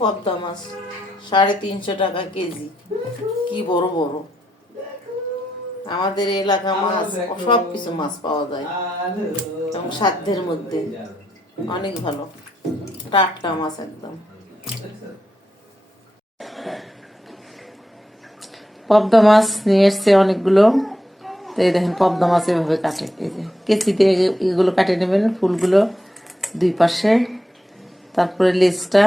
পদ্মা মাছ 350 টাকা কেজি, কি বড় বড়। আমাদের এলাকা মাছ সব কিছু মাছ পাওয়া যায় এবং সাধ্যের মধ্যে, অনেক ভালো, টাটকা মাছ একদম। পদ্মা মাছ নিয়ে এসছে অনেকগুলো। তো এই দেখেন পদ্মা মাছ এভাবে কাটে, এই যে কেচিতে এগুলো কাটে নেবেন, ফুলগুলো দুই পাশে, তারপরে লেজটা,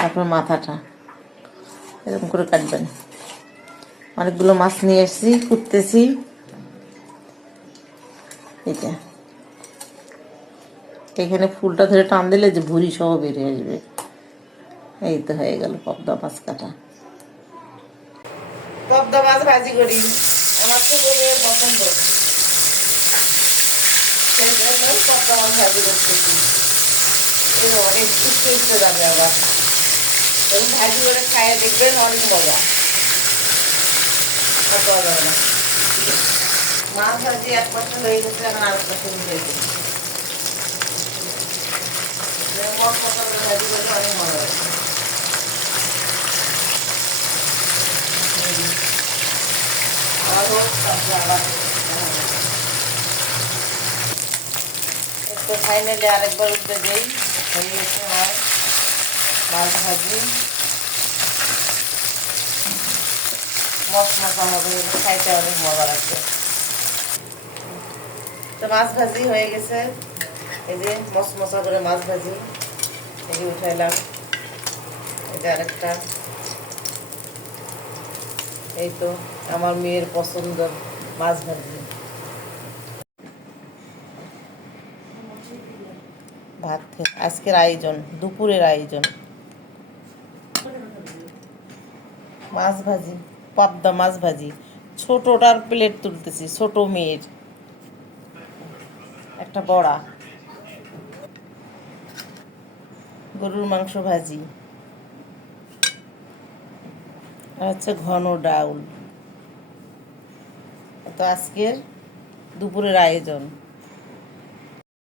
তারপরে মাথাটা এরকম করে কাটবেন। অনেকগুলো মাছ নিয়ে এসেছি, কুটতেছি। এটা এখানে ফুলটা ধরে টান দিলে যে ভুঁড়ি সহ বেরিয়ে আসবে। এই তো হয়ে গেল পদ্মা মাছ কাটা। পদ্মা মাছ ভাজি করি, আমার তো মেয়ের পছন্দ। পদ্মা মাছ ভাজি করতেছি, এর অনেক উঠতে উঠতে যাবে আবার। এবং ভাজি করে খাইয়ে দেখবেন, অনেক মজা। মাছ ভাজি এক পাশে হয়ে গেছে, এখন আর পাশে উঠে গেছে। ভাজি করলে অনেক মজা হয়। তো ফাইনালি আরেকবার উঠতে দেই, হয়ে গেছে আমার মাছ ভাজি। মশলা হবে, খাইতে অনেক মজা লাগবে। তো মাছ ভাজি হয়ে গেছে, এই যে মশমশা করে মাছ ভাজি, এই যে উঠাইলাম। এই যে আরেকটা, এই তো আমার মেয়ের পছন্দ মাছ ভাজি। ভাত আজকের আয়োজন, দুপুরের আয়োজন মাছ ভাজি, পাবদা মাছ ভাজি। ছোটটার প্লেট তুলতেছি, ছোট মেয়ের একটা বড়া, গরুর মাংস ভাজি, আর হচ্ছে ঘন ডাউল। তো আজকের দুপুরের আয়োজন।